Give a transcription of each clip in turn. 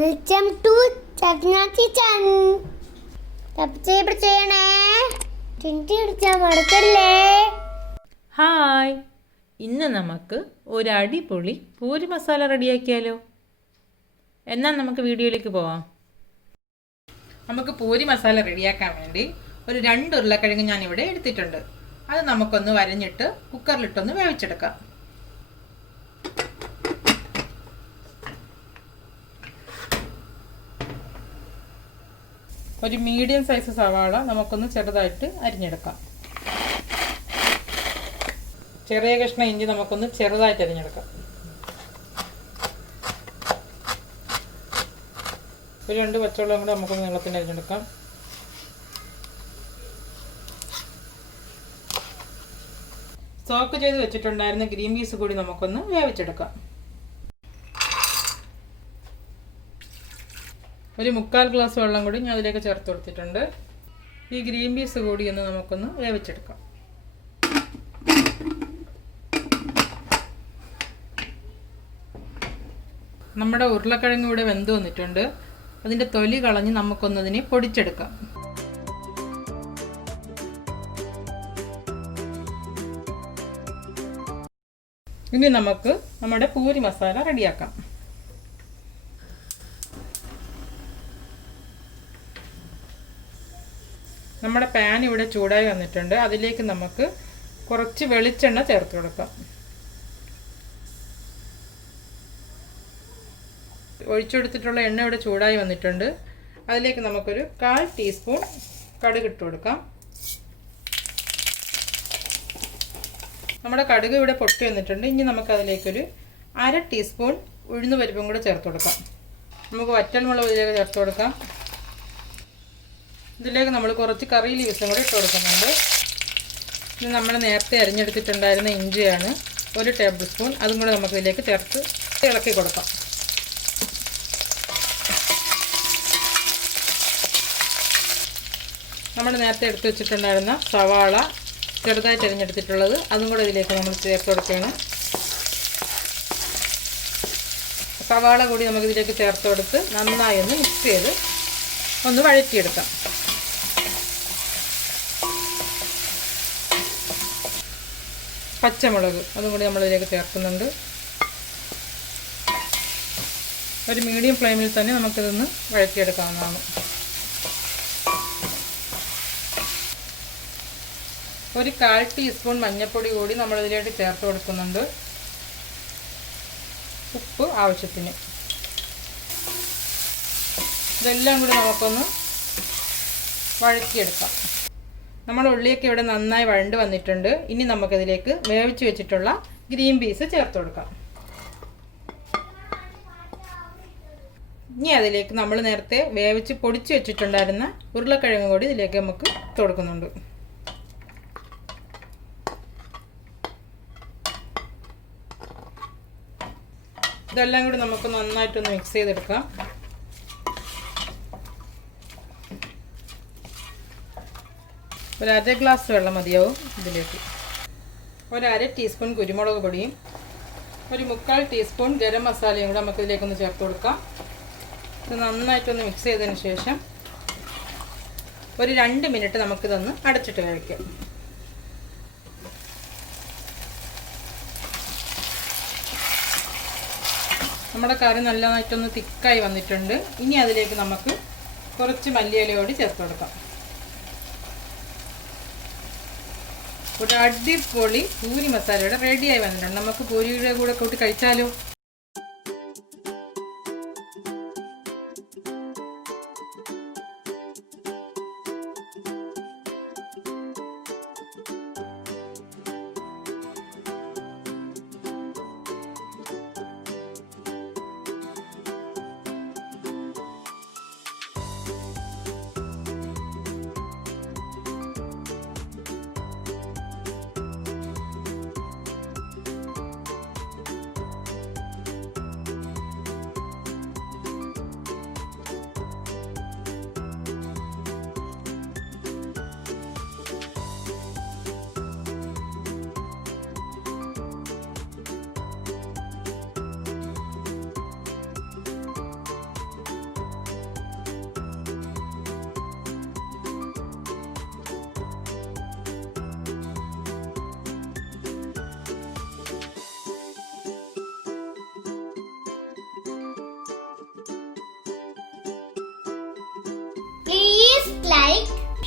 Welcome to Shajanas Kitchen. Subscribe ചെയ്യണേ. ടിൻറ്റി അടിച്ചാൽ മറക്കല്ലേ. ഹായ്, ഇന്ന് നമുക്ക് ഒരു അടിപൊളി പൂരി മസാല റെഡിയാക്കിയാലോ. എന്നാൽ നമുക്ക് വീഡിയോയിലേക്ക് പോവാം. നമുക്ക് പൂരി മസാല റെഡിയാക്കാൻ വേണ്ടി ഒരു 2 ഉരുളക്കിഴങ്ങ് ഞാനിവിടെ എടുത്തിട്ടുണ്ട്. അത് നമുക്കൊന്ന് വരഞ്ഞിട്ട് കുക്കറിലിട്ടൊന്ന് വേവിച്ചെടുക്കാം. ഒരു മീഡിയം സൈസ് സവാള നമുക്കൊന്ന് ചെറുതായിട്ട് അരിഞ്ഞെടുക്കാം. ചെറിയ കഷ്ണം ഇഞ്ചി നമുക്കൊന്ന് ചെറുതായിട്ട് അരിഞ്ഞെടുക്കാം. ഒരു 2 പച്ചവെള്ളം കൂടെ നമുക്കൊന്ന് നീളത്തിന് അരിഞ്ഞെടുക്കാം. സോക്ക് ചെയ്ത് വെച്ചിട്ടുണ്ടായിരുന്ന ഗ്രീൻ പീസ് കൂടി നമുക്കൊന്ന് വേവിച്ചെടുക്കാം. ഒരു 1/4 ഗ്ലാസ് വെള്ളം കൂടി ഞാൻ അതിലേക്ക് ചേർത്ത് കൊടുത്തിട്ടുണ്ട്. ഈ ഗ്രീൻ പീസ് കൂടി ഒന്ന് നമുക്കൊന്ന് വേവിച്ചെടുക്കാം. നമ്മുടെ ഉരുളക്കിഴങ്ങ് ഇവിടെ വെന്ത് വന്നിട്ടുണ്ട്. അതിൻ്റെ തൊലി കളഞ്ഞ് നമുക്കൊന്നതിനെ പൊടിച്ചെടുക്കാം. ഇനി നമുക്ക് നമ്മുടെ പൂരി മസാല റെഡിയാക്കാം. നമ്മുടെ പാൻ ഇവിടെ ചൂടായി വന്നിട്ടുണ്ട്. അതിലേക്ക് നമുക്ക് കുറച്ച് വെളിച്ചെണ്ണ ചേർത്ത് കൊടുക്കാം. ഒഴിച്ചെടുത്തിട്ടുള്ള എണ്ണ ഇവിടെ ചൂടായി വന്നിട്ടുണ്ട്. അതിലേക്ക് നമുക്കൊരു 1/4 ടീസ്പൂൺ കടുക് ഇട്ട് കൊടുക്കാം. നമ്മുടെ കടുക് ഇവിടെ പൊട്ടി വന്നിട്ടുണ്ട്. ഇനി നമുക്കതിലേക്കൊരു 1/2 ടീസ്പൂൺ ഉഴുന്ന് പരിപ്പും കൂടെ ചേർത്ത് കൊടുക്കാം. നമുക്ക് വറ്റൽമുളക് ഇതിലേക്ക് ചേർത്ത് കൊടുക്കാം. ഇതിലേക്ക് നമ്മൾ കുറച്ച് കറി ലീവ്സും കൂടി ഇട്ട് കൊടുക്കുന്നുണ്ട്. ഇത് നമ്മൾ നേരത്തെ അരിഞ്ഞെടുത്തിട്ടുണ്ടായിരുന്ന ഇഞ്ചിയാണ്, 1 ടേബിൾ സ്പൂൺ. അതും കൂടെ നമുക്കിതിലേക്ക് ചേർത്ത് ഇളക്കി കൊടുക്കാം. നമ്മൾ നേരത്തെ എടുത്ത് വെച്ചിട്ടുണ്ടായിരുന്ന സവാള ചെറുതായിട്ട് അരിഞ്ഞെടുത്തിട്ടുള്ളത് അതും കൂടെ ഇതിലേക്ക് നമ്മൾ ചേർത്ത് കൊടുക്കുകയാണ്. സവാള കൂടി നമുക്കിതിലേക്ക് ചേർത്ത് കൊടുത്ത് നന്നായി ഒന്ന് മിക്സ് ചെയ്ത് ഒന്ന് വഴറ്റിയെടുക്കാം. പച്ചമുളക് അതും കൂടി നമ്മളിതിലേക്ക് ചേർക്കുന്നുണ്ട്. ഒരു മീഡിയം ഫ്ലെയിമിൽ തന്നെ നമുക്കിതൊന്ന് വഴറ്റിയെടുക്കാവുന്നതാണ്. ഒരു 1/4 ടീസ്പൂൺ മഞ്ഞൾപ്പൊടി കൂടി നമ്മളിതിലേക്ക് ചേർത്ത് കൊടുക്കുന്നുണ്ട്. ഉപ്പ് ആവശ്യത്തിന്. ഇതെല്ലാം കൂടി നമുക്കൊന്ന് വഴറ്റിയെടുക്കാം. നമ്മുടെ ഉള്ളിയൊക്കെ ഇവിടെ നന്നായി വഴണ്ട് വന്നിട്ടുണ്ട്. ഇനി നമുക്കതിലേക്ക് വേവിച്ച് വെച്ചിട്ടുള്ള ഗ്രീൻ പീസ് ചേർത്ത് കൊടുക്കാം. ഇനി അതിലേക്ക് നമ്മൾ നേരത്തെ വേവിച്ച് പൊടിച്ച് വെച്ചിട്ടുണ്ടായിരുന്ന ഉരുളക്കിഴങ്ങ് കൂടി ഇതിലേക്ക് നമുക്ക് കൊടുക്കുന്നുണ്ട്. ഇതെല്ലാം കൂടി നമുക്ക് നന്നായിട്ടൊന്ന് മിക്സ് ചെയ്തെടുക്കാം. ഒരു 1/2 ഗ്ലാസ് വെള്ളം മതിയാവും. ഇതിലേക്ക് ഒരു 1/2 ടീസ്പൂൺ കുരുമുളക് പൊടിയും ഒരു 1/4 ടീസ്പൂൺ ഗരം മസാലയും കൂടെ നമുക്ക് ഇതിലേക്കൊന്ന് ചേർത്ത് കൊടുക്കാം. ഇത് നന്നായിട്ടൊന്ന് മിക്സ് ചെയ്തതിന് ശേഷം ഒരു 2 മിനിറ്റ് നമുക്കിതൊന്ന് അടച്ചിട്ട് കഴിക്കാം. നമ്മുടെ കറി നല്ലതായിട്ടൊന്ന് തിക്കായി വന്നിട്ടുണ്ട്. ഇനി അതിലേക്ക് നമുക്ക് കുറച്ച് മല്ലിയില കൂടി ചേർത്ത് കൊടുക്കാം. ഒരു അടിപൊളി പൂരി മസാലയുടെ റെഡിയായി വന്നിട്ടുണ്ട്. നമുക്ക് പൂരിയുടെ കൂടെ കൂട്ടി കഴിച്ചാലോ.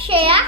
ഷെയർ